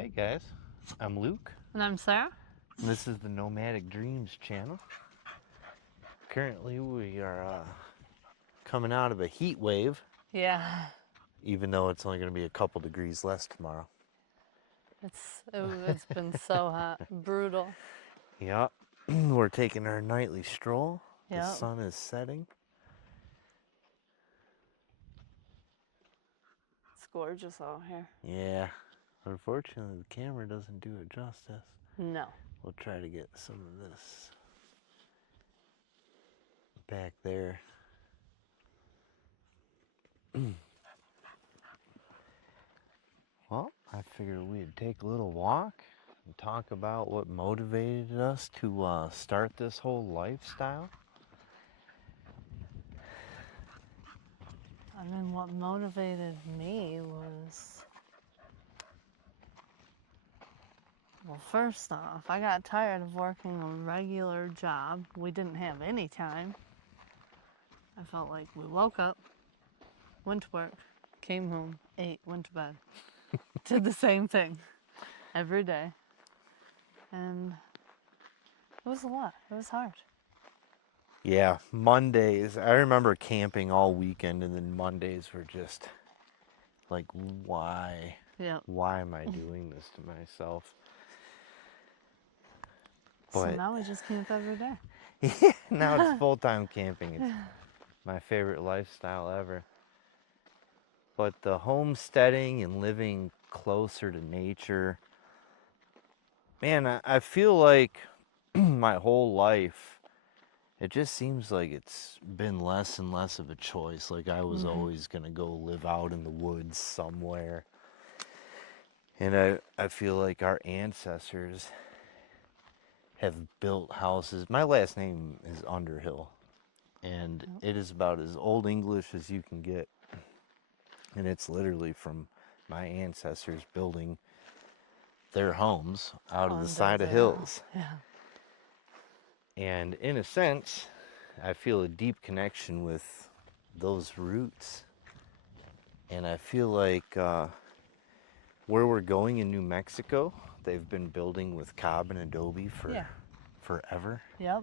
Hey guys, I'm Luke. And I'm Sarah. This is the Nomadic Dreams channel. Currently, we are coming out of a heat wave, Yeah, even though it's only going to be a couple degrees less tomorrow. it's been so hot, brutal. Yep, we're taking our nightly stroll. The Yep, sun is setting. it's gorgeous out here. Yeah, unfortunately, the camera doesn't do it justice. No. We'll try to get some of this back there. Well, I figured we'd take a little walk and talk about what motivated us to start this whole lifestyle. I mean, what motivated me was, well, first off, I got tired of working a regular job. We didn't have any time. I felt like we woke up, went to work, came home, ate, went to bed. Did the same thing every day. And it was a lot. It was hard. Yeah, Mondays. I remember camping all weekend, and then Mondays were just like, why? Yeah. Why am I doing this to myself? So But now we just camp every day. yeah, now it's full-time camping. It's my favorite lifestyle ever. But the homesteading and living closer to nature, man, I feel like my whole life, it just seems like it's been less and less of a choice. Like I was always going to go live out in the woods somewhere. And I feel like our ancestors have built houses. My last name is Underhill, and it is about as old English as you can get. And it's literally from my ancestors building their homes out of the side of hills. Yeah. And in a sense, I feel a deep connection with those roots. And I feel like where we're going in New Mexico, they've been building with cob and adobe for Yeah. forever. Yep.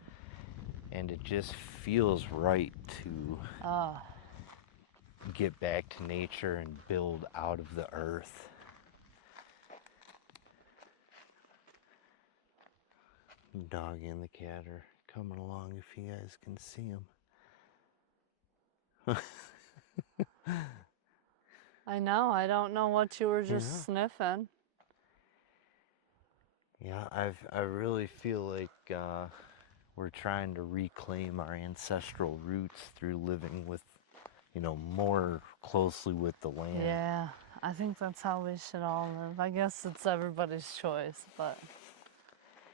And it just feels right to get back to nature and build out of the earth. Dog and the cat are coming along if you guys can see them. I know. I don't know what you were just Yeah. sniffing. Yeah, I really feel like we're trying to reclaim our ancestral roots through living with, more closely with the land. Yeah, I think that's how we should all live. I guess it's everybody's choice, but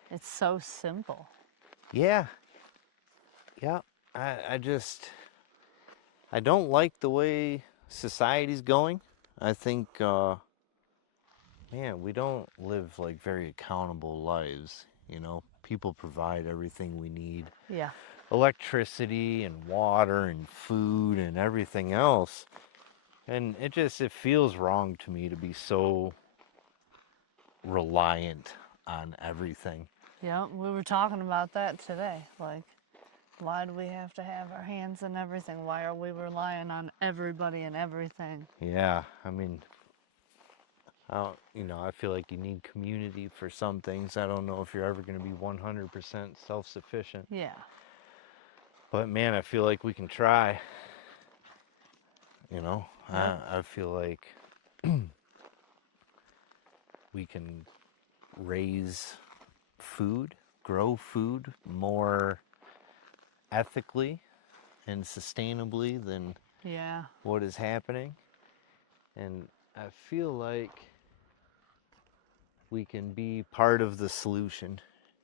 it's so simple. Yeah. Yeah. I don't like the way society's going. I think, man, we don't live like very accountable lives. People provide everything we need. Yeah. Electricity and water and food and everything else. And it feels wrong to me to be so reliant on everything. Yeah, we were talking about that today. Like, why do we have to have our hands in everything? Why are we relying on everybody and everything? Yeah, I mean, I feel like you need community for some things. I don't know if you're ever going to be 100% self-sufficient. Yeah. But man, I feel like we can try. Yep. I feel like we can raise food, grow food more ethically and sustainably than Yeah. what is happening. And I feel like we can be part of the solution,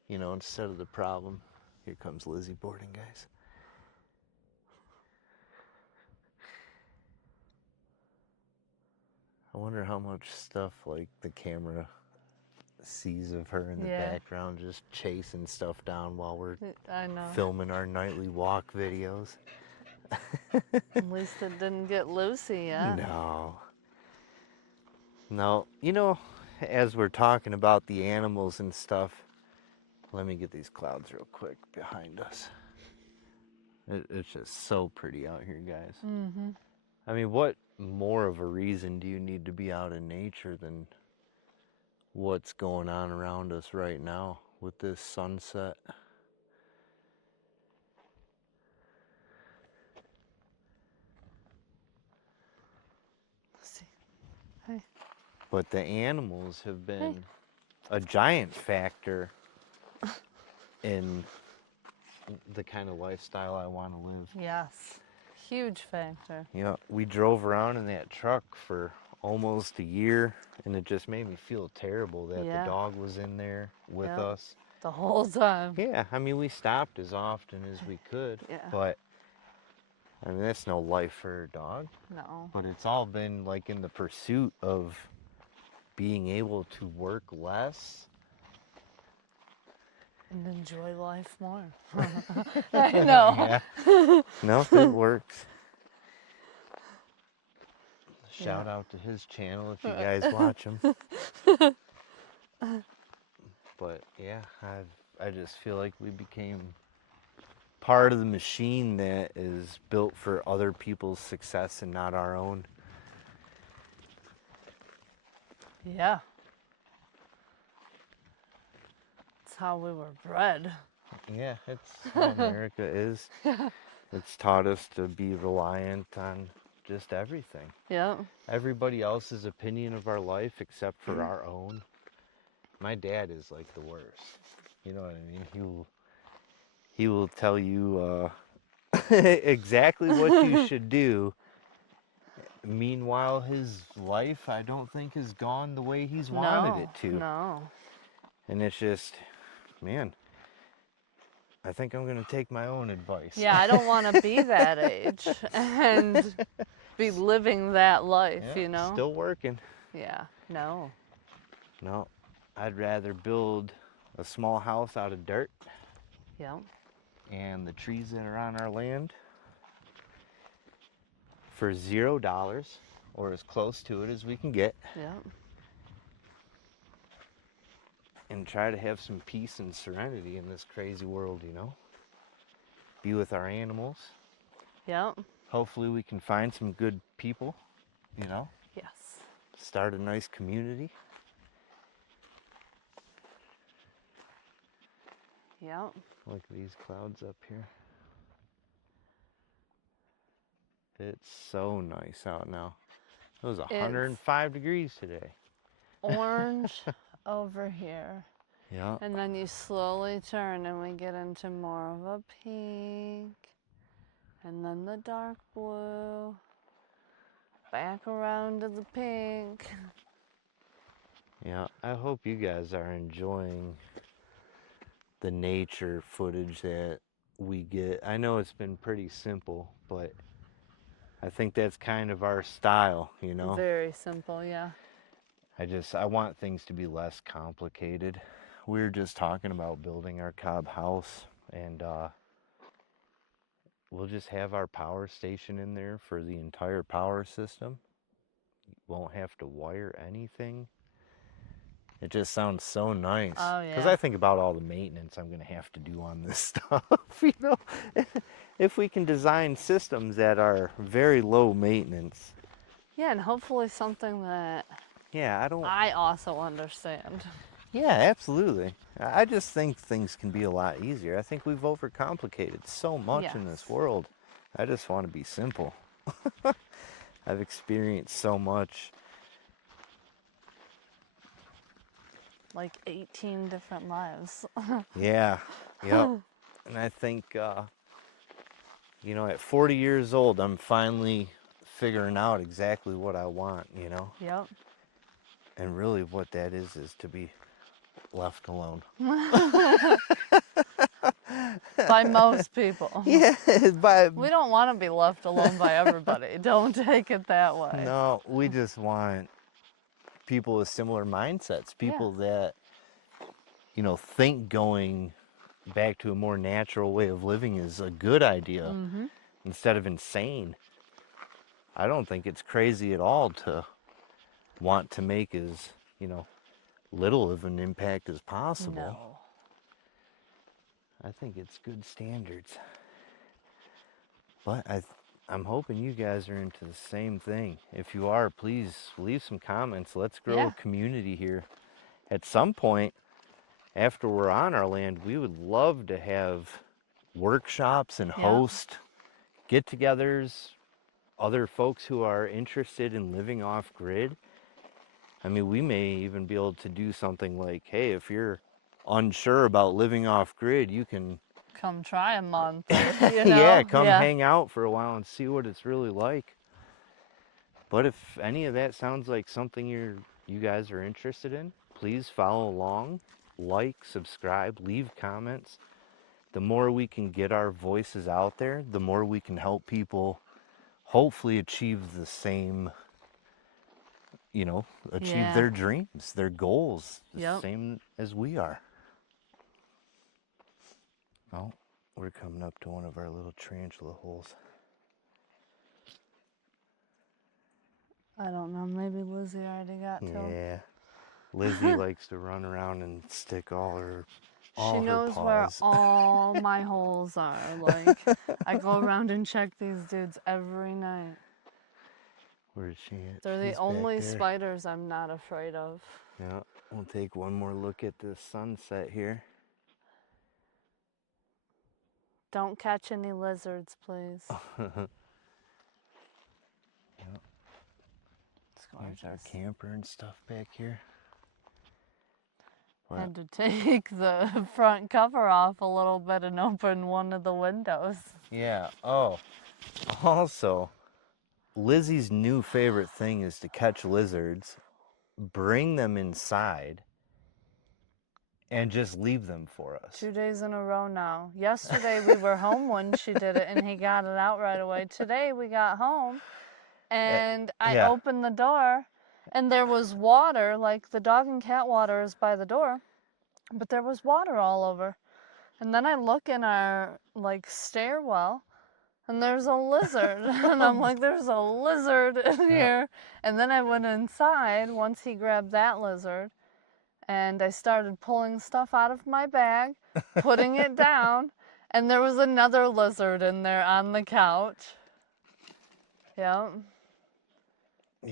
instead of the problem. Here comes Lizzie Borden, guys. I wonder how much stuff like the camera sees of her in the background just chasing stuff down while we're I know. filming our nightly walk videos. At least it didn't get Lucy yet. No. as we're talking about the animals and stuff, let me get these clouds real quick behind us. It's just so pretty out here, guys. Mm-hmm. I mean, what more of a reason do you need to be out in nature than what's going on around us right now with this sunset? Let's see. Hey. But the animals have been a giant factor in the kind of lifestyle I want to live. Yes. Huge factor. Yeah, we drove around in that truck for almost a year, and it just made me feel terrible that Yeah. the dog was in there with Yep. us. The whole time. Yeah, I mean, we stopped as often as we could, Yeah. but I mean, that's no life for a dog. No. But it's all been like in the pursuit of being able to work less. And enjoy life more. I know. Yeah. No, it works. Shout out to his channel if you guys watch him. But yeah, I just feel like we became part of the machine that is built for other people's success and not our own. Yeah. That's how we were bred. Yeah, it's how America is. It's taught us to be reliant on just everything. Yep. Everybody else's opinion of our life except for our own. My dad is like the worst. You know what I mean? He will tell you exactly what you should do. Meanwhile, his life, I don't think, has gone the way he's wanted it to. No. And it's just, man, I think I'm going to take my own advice. Yeah, I don't want to be that age and be living that life, Yeah, you know? still working. Yeah, no. No, I'd rather build a small house out of dirt Yep. and the trees that are on our land for $0 or as close to it as we can get, Yep. and try to have some peace and serenity in this crazy world, you know? Be with our animals. Yep. Hopefully we can find some good people, you know? Yes. Start a nice community. Yep. Look at these clouds up here. It's so nice out now. It was 105 degrees today. Orange over here. Yeah. And then you slowly turn and we get into more of a pink. And then the dark blue. Back around to the pink. Yeah, I hope you guys are enjoying the nature footage that we get. I know it's been pretty simple, but I think that's kind of our style, you know? Very simple, yeah. I want things to be less complicated. We were just talking about building our cob house, and we'll just have our power station in there for the entire power system. Won't have to wire anything. It just sounds so nice. Oh, yeah. Because I think about all the maintenance I'm going to have to do on this stuff, you know? If we can design systems that are very low maintenance. Yeah, and hopefully something that Yeah, I also understand. Yeah, absolutely. I just think things can be a lot easier. I think we've overcomplicated so much in this Yes. world. I just want to be simple. I've experienced so much. Like 18 different lives. Yeah, yep. And I think, you know, at 40 years old, I'm finally figuring out exactly what I want, you know? Yep. And really what that is to be left alone. By most people. Yeah, We don't want to be left alone by everybody. Don't take it that way. No, we just want people with similar mindsets, people that, you know, think going back to a more natural way of living is a good idea instead of insane. I don't think it's crazy at all to want to make as, you know, little of an impact as possible. No. I think it's good standards. But I'm hoping you guys are into the same thing. If you are, please leave some comments. Let's grow Yeah. a community here. At some point, after we're on our land, we would love to have workshops and Yeah. host get-togethers, other folks who are interested in living off grid. I mean, we may even be able to do something like, hey, if you're unsure about living off grid, you can Come try a month. Or, you know? yeah, come hang out for a while and see what it's really like. But if any of that sounds like something you guys are interested in, please follow along, like, subscribe, leave comments. The more we can get our voices out there, the more we can help people hopefully achieve the same, achieve Yeah. their dreams, their goals, the Yep. same as we are. Oh, we're coming up to one of our little tarantula holes. I don't know. Maybe Lizzie already got to him. Yeah. Lizzie likes to run around and stick all her She knows where all my holes are. Like, I go around and check these dudes every night. Where is she at? They're She's the only back there. spiders I'm not afraid of. Yeah, we'll take one more look at the sunset here. Don't catch any lizards, please. Yep. It's Here's our gorgeous. camper and stuff back here. Had to take the front cover off a little bit and open one of the windows. Yeah. Oh, also, Lizzie's new favorite thing is to catch lizards, bring them inside, and just leave them for us. 2 days in a row now. Yesterday we were home when she did it and he got it out right away. Today we got home and I yeah. opened the door and there was water, like the dog and cat water is by the door, but there was water all over. And then I look in our like stairwell and there's a lizard. And I'm like, there's a lizard in here. And then I went inside once he grabbed that lizard. And I started pulling stuff out of my bag, putting it down, and there was another lizard in there on the couch. Yep.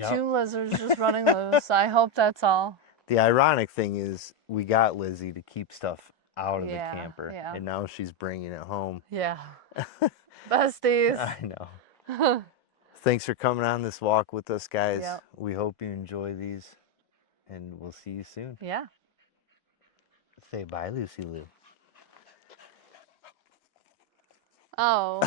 2 lizards just running loose. I hope that's all. The ironic thing is we got Lizzie to keep stuff out of the Yeah, camper, yeah. and now she's bringing it home. Yeah. Besties. I know. Thanks for coming on this walk with us, guys. Yep. We hope you enjoy these, and we'll see you soon. Yeah. Say bye, Lucy Lou. Oh.